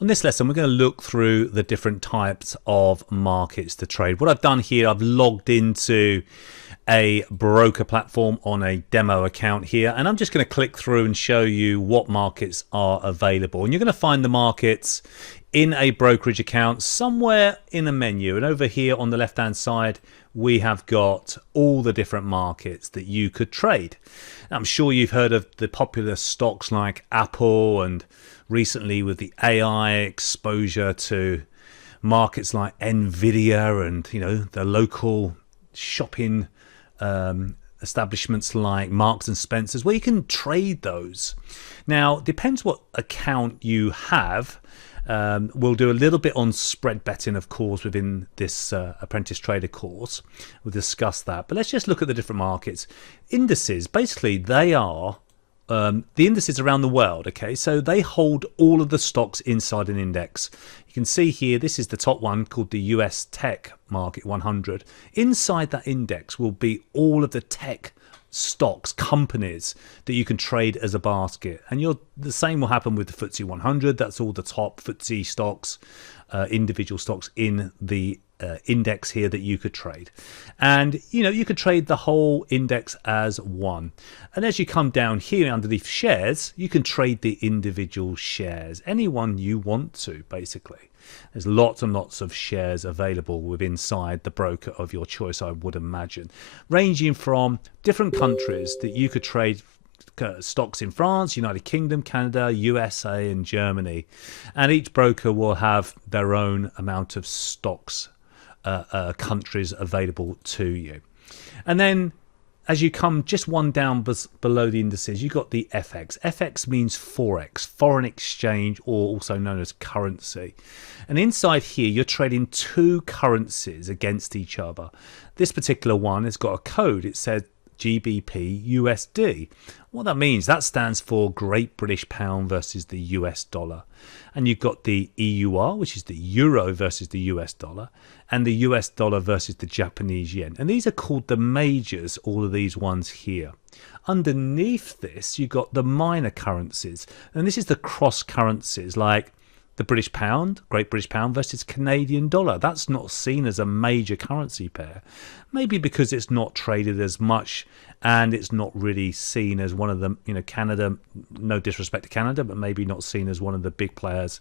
On this lesson, we're going to look through the different types of markets to trade. What I've done here, I've logged into a broker platform on a demo account here, and I'm just going to click through and show you what markets are available. And you're going to find the markets in a brokerage account somewhere in a menu. And over here on the left hand side, we have got all the different markets that you could trade. I'm sure you've heard of the popular stocks like Apple, and recently with the AI exposure to markets like Nvidia, and the local shopping establishments like Marks and Spencer's, where you can trade those. Now, depends what account you have. We'll do a little bit on spread betting, of course, within this Apprentice Trader course. We'll discuss that. But let's just look at the different markets. Indices, basically, they are the indices around the world. Okay, so they hold all of the stocks inside an index. You can see here, this is the top one called the US Tech Market 100. Inside that index will be all of the tech stocks, companies that you can trade as a basket, and the same will happen with the FTSE 100. That's all the top FTSE stocks, individual stocks in the index here that you could trade. And you could trade the whole index as one. And as you come down here underneath shares, you can trade the individual shares, any one you want to, basically. There's lots and lots of shares available within inside the broker of your choice, I would imagine, ranging from different countries that you could trade stocks in France, United Kingdom, Canada, USA, and Germany. And each broker will have their own amount of stocks, countries available to you. And then as you come just one down below the indices, you've got the FX. FX means Forex, foreign exchange, or also known as currency. And inside here, you're trading two currencies against each other. This particular one has got a code. It says GBP USD. What that means, that stands for Great British Pound versus the US dollar. And you've got the EUR, which is the euro versus the US dollar, and the US dollar versus the Japanese yen. And these are called the majors, all of these ones here. Underneath this, you've got the minor currencies. And this is the cross currencies, like the British pound, Great British Pound versus Canadian dollar. That's not seen as a major currency pair. Maybe because it's not traded as much, and it's not really seen as one of the, Canada, no disrespect to Canada, but maybe not seen as one of the big players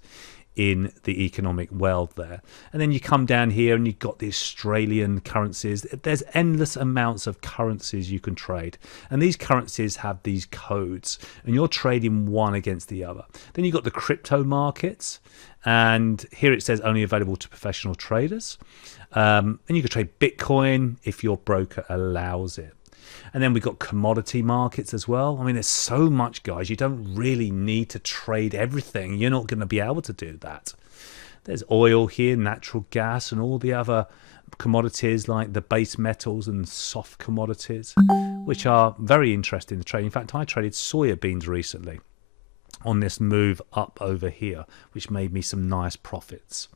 in the economic world there. And then you come down here and you've got the Australian currencies. There's endless amounts of currencies you can trade. And these currencies have these codes, and you're trading one against the other. Then you've got the crypto markets. And here it says only available to professional traders. And you can trade Bitcoin if your broker allows it. And then we've got commodity markets as well. I mean, there's so much, guys. You don't really need to trade everything. You're not going to be able to do that. There's oil here, natural gas, and all the other commodities like the base metals and soft commodities, which are very interesting to trade. In fact, I traded soya beans recently on this move up over here, which made me some nice profits.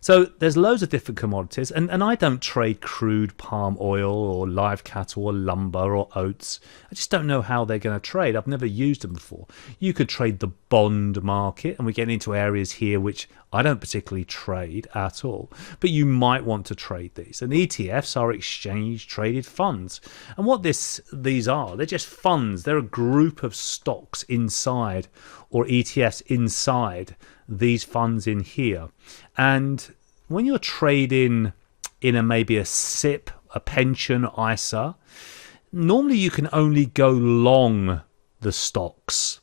So there's loads of different commodities, and I don't trade crude palm oil or live cattle or lumber or oats. I just don't know how they're going to trade. I've never used them before. You could trade the bond market, and we get into areas here which I don't particularly trade at all, but you might want to trade these. And ETFs are exchange traded funds. And what these are, they're just funds. They're a group of stocks inside, or ETFs inside these funds in here. And when you're trading in maybe a SIP, a pension, ISA, normally you can only go long the stocks.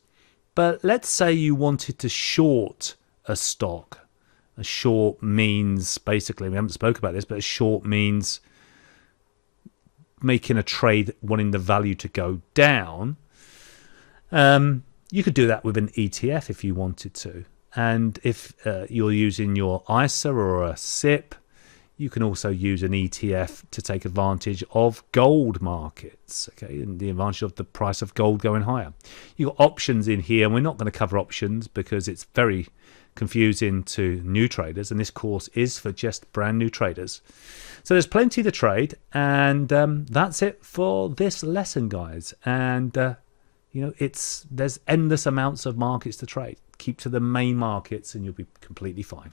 But let's say you wanted to short a stock. A short means, basically, we haven't spoken about this, but a short means making a trade wanting the value to go down. You could do that with an ETF if you wanted to. And if you're using your ISA or a SIP, you can also use an ETF to take advantage of gold markets, okay, and the advantage of the price of gold going higher. You've got options in here, and we're not going to cover options because it's very confusing to new traders, and this course is for just brand new traders. So there's plenty to trade, and that's it for this lesson, guys. And there's endless amounts of markets to trade. Keep to the main markets and you'll be completely fine.